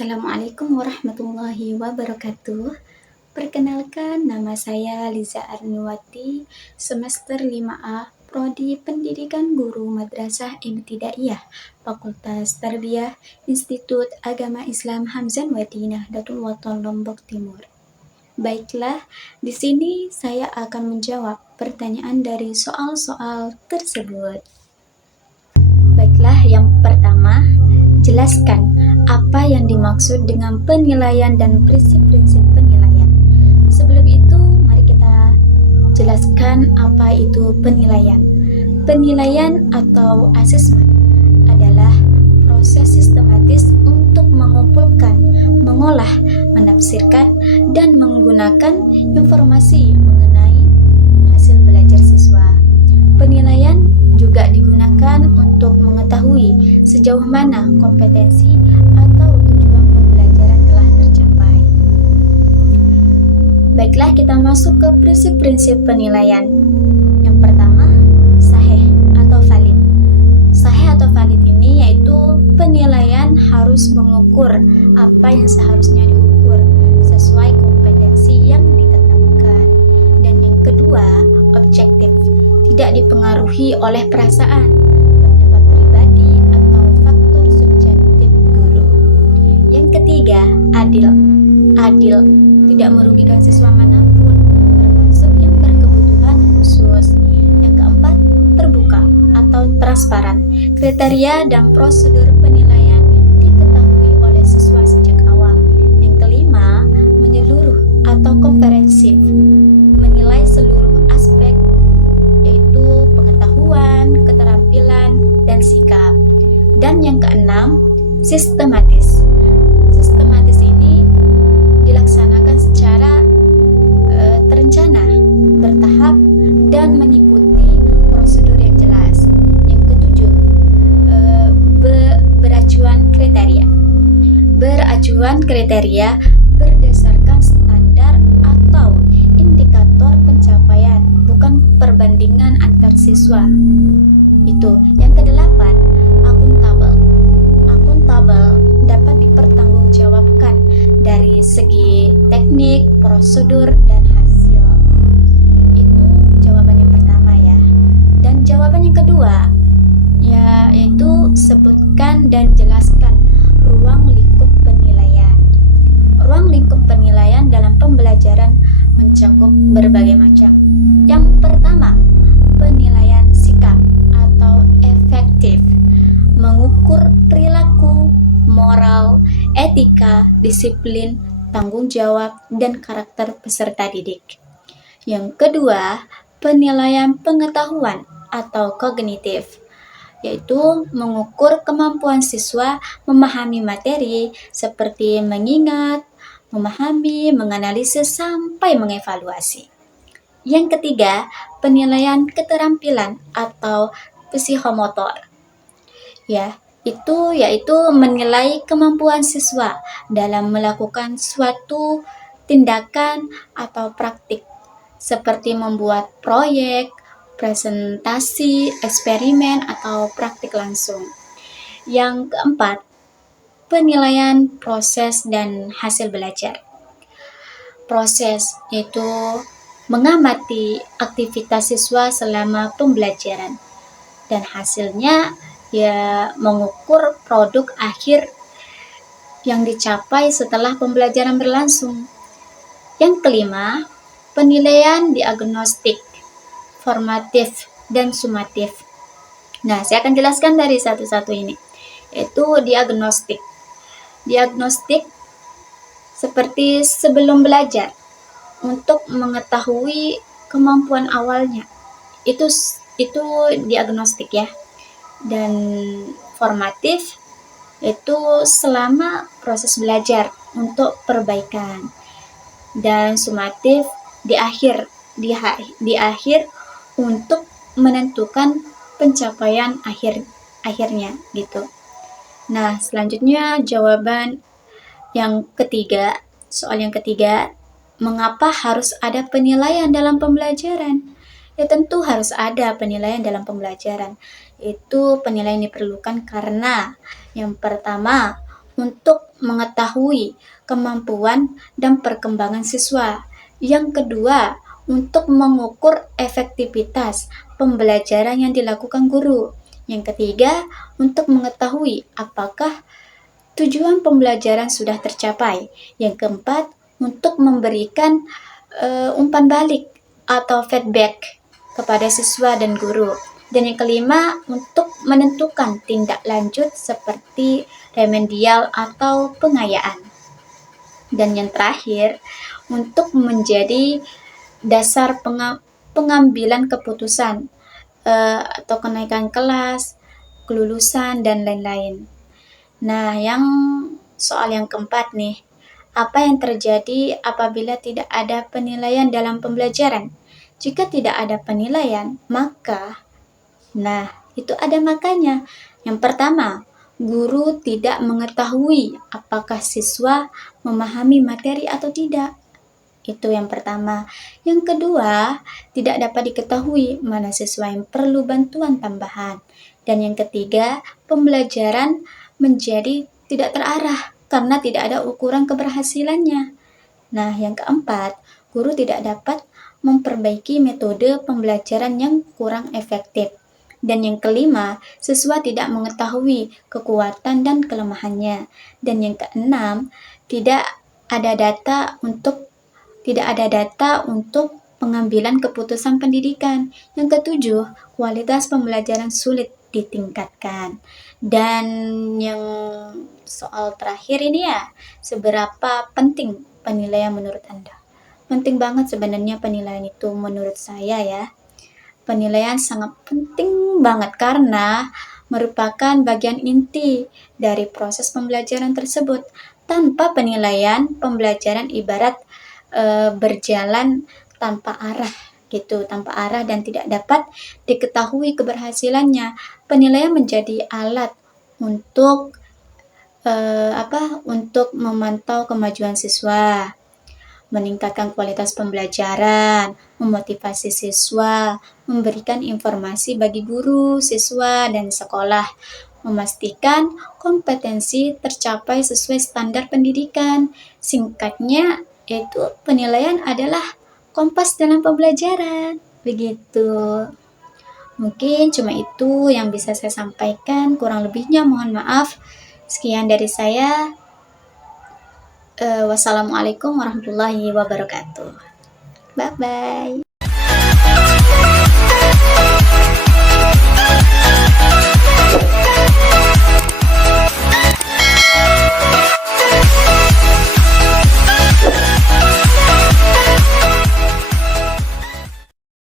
Assalamualaikum warahmatullahi wabarakatuh. Perkenalkan, nama saya Liza Arniwati, semester 5A, Prodi Pendidikan Guru Madrasah Ibtidaiyah, Fakultas Tarbiyah, Institut Agama Islam Hamzan Madinah, Datul Waton Lombok Timur. Baiklah, di sini saya akan menjawab pertanyaan dari soal-soal tersebut. Baiklah, yang pertama, jelaskan apa yang dimaksud dengan penilaian dan prinsip-prinsip penilaian. Sebelum itu, mari kita jelaskan apa itu penilaian. Penilaian atau asesmen adalah proses sistematis untuk mengumpulkan, mengolah, menafsirkan, dan menggunakan informasi mengenai hasil belajar siswa. Penilaian juga digunakan untuk mengetahui sejauh mana kompetensi atau tujuan pembelajaran telah tercapai. Baiklah, kita masuk ke prinsip-prinsip penilaian. Yang pertama, sahih atau valid. Sahih atau valid ini yaitu penilaian harus mengukur apa yang seharusnya diukur sesuai kompetensi yang ditetapkan. Dan yang kedua, objektif, tidak dipengaruhi oleh perasaan, pendapat pribadi, atau faktor subjektif guru. Yang ketiga, adil. Adil, tidak merugikan siswa manapun, termasuk yang berkebutuhan khusus. Yang keempat, terbuka atau transparan. Kriteria dan prosedur penilaian diketahui oleh siswa sejak awal. Yang kelima, menyeluruh atau komprehensif, menilai seluruh aspek yaitu pengetahuan, keterampilan, dan sikap. Dan yang keenam, sistematis. Sistematis ini dilaksanakan secara terencana, bertahap, dan mengikuti prosedur yang jelas. Yang ketujuh, beracuan kriteria. Beracuan kriteria berdasarkan standar atau indikator pencapaian, bukan perbandingan antar siswa. Itu. Yang kedelapan, akuntabel. Akuntabel dapat dipertanggungjawabkan dari segi teknik, prosedur, dan hasil. Itu jawaban yang pertama ya. Dan jawaban yang kedua yaitu sebutkan dan jelaskan ruang lingkup penilaian. Ruang lingkup penilaian dalam pembelajaran mencakup berbagai macam. Yang pertama, penilaian sikap atau efektif, mengukur perilaku, moral, etika, disiplin, tanggung jawab, dan karakter peserta didik. Yang kedua, penilaian pengetahuan atau kognitif, yaitu mengukur kemampuan siswa memahami materi seperti mengingat, memahami, menganalisis, sampai mengevaluasi. Yang ketiga, penilaian keterampilan atau psikomotor. Itu yaitu menilai kemampuan siswa dalam melakukan suatu tindakan atau praktik seperti membuat proyek, presentasi, eksperimen, atau praktik langsung. Yang keempat, penilaian proses dan hasil belajar. Proses yaitu mengamati aktivitas siswa selama pembelajaran, dan hasilnya mengukur produk akhir yang dicapai setelah pembelajaran berlangsung. Yang kelima, penilaian diagnostik, formatif, dan sumatif. Nah, saya akan jelaskan dari satu-satu ini, yaitu diagnostik. Diagnostik seperti sebelum belajar, untuk mengetahui kemampuan awalnya. Itu diagnostik ya. Dan formatif itu selama proses belajar untuk perbaikan. Dan sumatif di akhir untuk menentukan pencapaian akhirnya gitu. Nah, selanjutnya jawaban yang ketiga, soal yang ketiga, mengapa harus ada penilaian dalam pembelajaran? Ya tentu harus ada penilaian dalam pembelajaran. Itu penilaian diperlukan karena yang pertama, untuk mengetahui kemampuan dan perkembangan siswa. Yang kedua, untuk mengukur efektivitas pembelajaran yang dilakukan guru. Yang ketiga, untuk mengetahui apakah tujuan pembelajaran sudah tercapai. Yang keempat, untuk memberikan umpan balik atau feedback kepada siswa dan guru. Dan yang kelima, untuk menentukan tindak lanjut seperti remedial atau pengayaan. Dan yang terakhir, untuk menjadi dasar pengambilan keputusan atau kenaikan kelas, kelulusan, dan lain-lain. Nah, soal yang keempat nih, apa yang terjadi apabila tidak ada penilaian dalam pembelajaran? Jika tidak ada penilaian, maka, itu ada makanya. Yang pertama, guru tidak mengetahui apakah siswa memahami materi atau tidak. Itu yang pertama. Yang kedua, tidak dapat diketahui mana siswa yang perlu bantuan tambahan. Dan yang ketiga, pembelajaran menjadi tidak terarah karena tidak ada ukuran keberhasilannya. Nah, yang keempat, guru tidak dapat memperbaiki metode pembelajaran yang kurang efektif. Dan yang kelima, siswa tidak mengetahui kekuatan dan kelemahannya. Dan yang keenam, tidak ada data untuk pengambilan keputusan pendidikan. Yang ketujuh, kualitas pembelajaran sulit ditingkatkan. Dan yang soal terakhir ini ya, seberapa penting penilaian menurut Anda? Penting banget sebenarnya penilaian itu menurut saya ya. Penilaian sangat penting banget karena merupakan bagian inti dari proses pembelajaran tersebut. Tanpa penilaian, pembelajaran ibarat berjalan tanpa arah gitu, tanpa arah dan tidak dapat diketahui keberhasilannya. Penilaian menjadi alat untuk untuk memantau kemajuan siswa, meningkatkan kualitas pembelajaran, memotivasi siswa, memberikan informasi bagi guru, siswa, dan sekolah, memastikan kompetensi tercapai sesuai standar pendidikan. Singkatnya, yaitu penilaian adalah kompas dalam pembelajaran. Begitu. Mungkin cuma itu yang bisa saya sampaikan, kurang lebihnya mohon maaf. Sekian dari saya. Wassalamualaikum warahmatullahi wabarakatuh. Bye-bye.